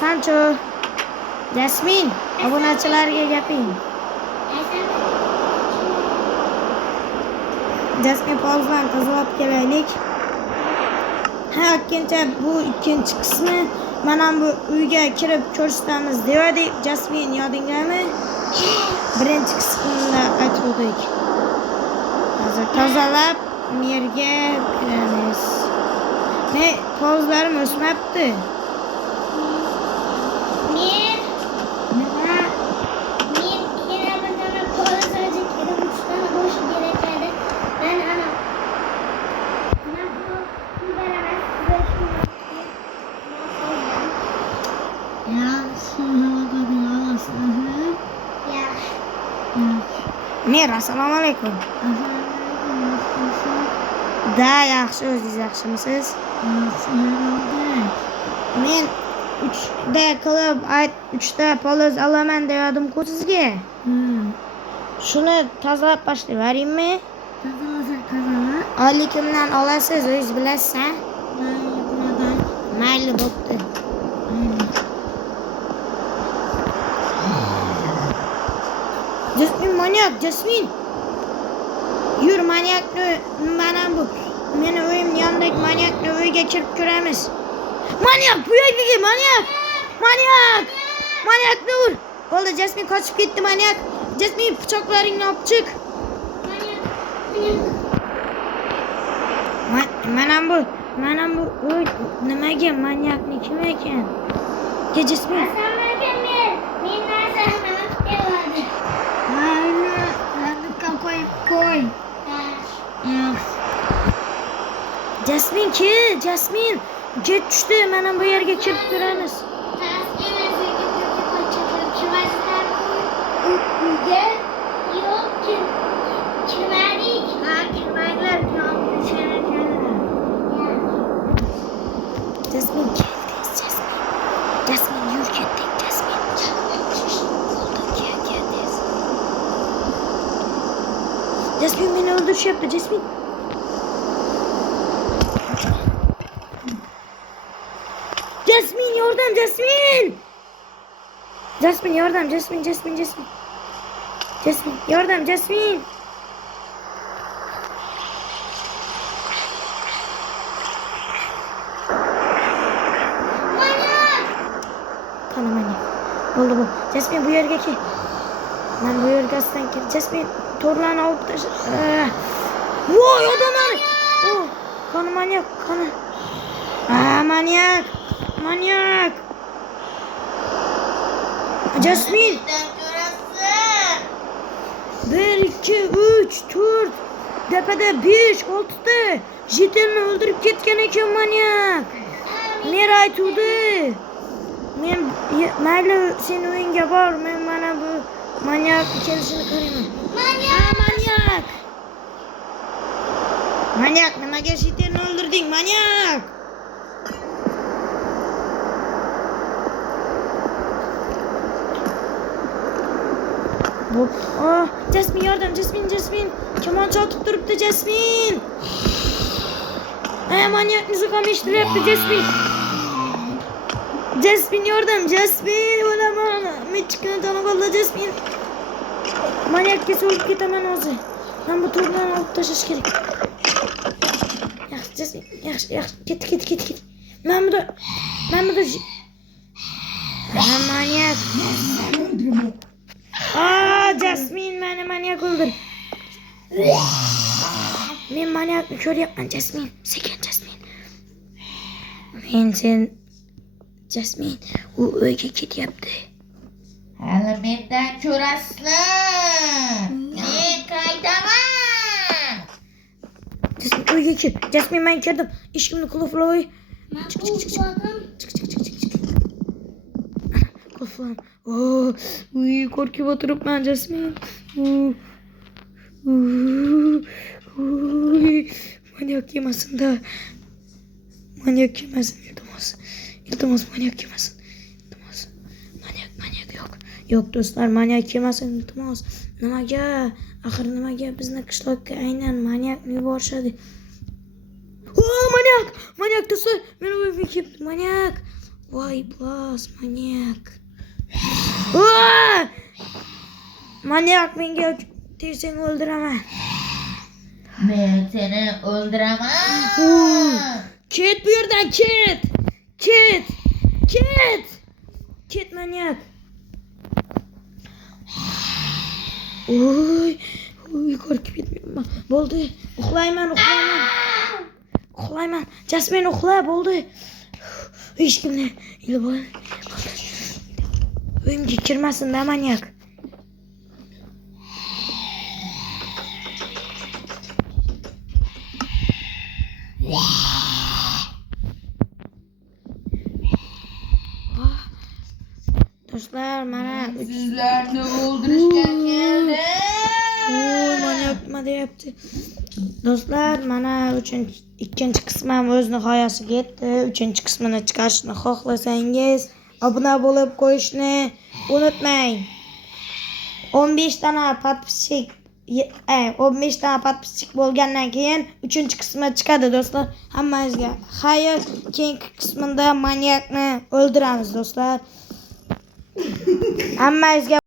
Sancho, Jasmin, obunachilarga gaping. Jasmin pauzdan tozalab kelaylik. Ha, ikkinchi bu ikkinchi qismi mana bu uyga kirib ko'rsatamiz dedik. Jasmin yodingizmi? Birinchi qismda aytdik. Hozir tozalab yerga kiramiz. Ne pauzlarim o'smabdi. Mer, assalomu alaykum. Da, yaxshi, o'zingiz yaxshimisiz? Men 3 da qilib 3 ta poloz olaman degandim-ku sizga. Shuni tozalab boshlayveraymi? Oylikimdan olasiz, o'zingiz bilasiz. Mayli, bo'pti. Jasmin manyak, Jasmin. Yur manyakni mana bu. Meni uyim yonidagi manyakni uyga kirib ko'ramiz. Manyak, bu yerdagi manyak. Manyak. Manyakni ur. Bo'ldi, Jasmin qochib ketdi manyak. Jasmin pichoqlaringni olib chiq. Mana bu uy nimaga manyakni kim ekan? Ke Jasmin. Koy. Jasmin ki, Jasmin. Jet tushdi, mana bu yerga kirib ko'ramiz. Jasmin keldi, Jasmin yur ketdik, Jasmin. Jasmin beni öldürecekti, Jasmin. Jasmin yardım, Jasmin. Jasmin yardım, Jasmin. Jasmin yardım, Jasmin. Tamam anne. Oldu bu. Jasmin bu yerge ki. Ben bu yergasından gir. Jasmin torlarını alıp taşı. Vay adamlar. Oh, kanı manyak, kanı. Manyak. Jasmin. 1, 2, 3, 4. Tepede 5, 6'da. Jitelini öldürüp ketken eken manyak. Neray turdu. Men mayli senin uyinga bor. Men mana bu manyak kelishini qarayman. Manyak, nimaga jitelini o'ldirding, manyak? Oh, Jasmin yardım, Jasmin. Kemonchi otib turibdi, Jasmin. Manyak musiqa eshitilyapti, Jasmin. Jasmin yardım, Jasmin. O'laman. Mechkini tanib oldi, Jasmin. Manyakka o'lib ketaman hozir. Men bu torlarni olib tashlash kerak. Yaxshi, Jasmin. Yaxshi. Ket. Men bu manyak. Jasmin meni manyak o'ldir. Men manyakni ko'ryapman, Jasmin. Sekin, Jasmin. Sen Jasmin, u uyga ketyapti. Hali mendan ko'rasizlar. Men qaytaman. Jasmin uyga kir. Jasmin men kirdim. Eshikimni qulflay. Chiq. Qulflam. Uy, qo'rqib o'tiribman, Jasmin. Manyak yemesin. İltimos manyak yemesin. Manyak yok. Yok do'stlar, manyak yemesin, iltimos. Nimaga bizni qishloqqa aynan manyakni yuborishadi. Manyak do'stlar, meni uyga kelibdi, manyak. Vay plus manyak. Aa! Manyak menga tersang öldüremem. Ben seni öldüremem. Ket bu yerden ket. Ket manyak. Oy korkup gitmiyorum. Bo'ldi. Uxlayman. Jasmin uxla bo'ldi. Hech kimni ilib ol. Uyimga kirmasin da manyak. Do'stlar mana Sizlarni o'ldirishga keldim. manyak nima deyapti? Do'stlar mana ikkinchi qismim o'z nihoyasiga yetdi. Uchinchi qismini chiqarishni xohlasangiz obuna bo'lib qo'yishni unutmang. 15 dona podpisчик bo'lgandan keyin uchinchi qismi chiqadi do'stlar. Hammangizga xayr. Keyingi qismida manyakni o'ldiramiz do'stlar. Hammangizga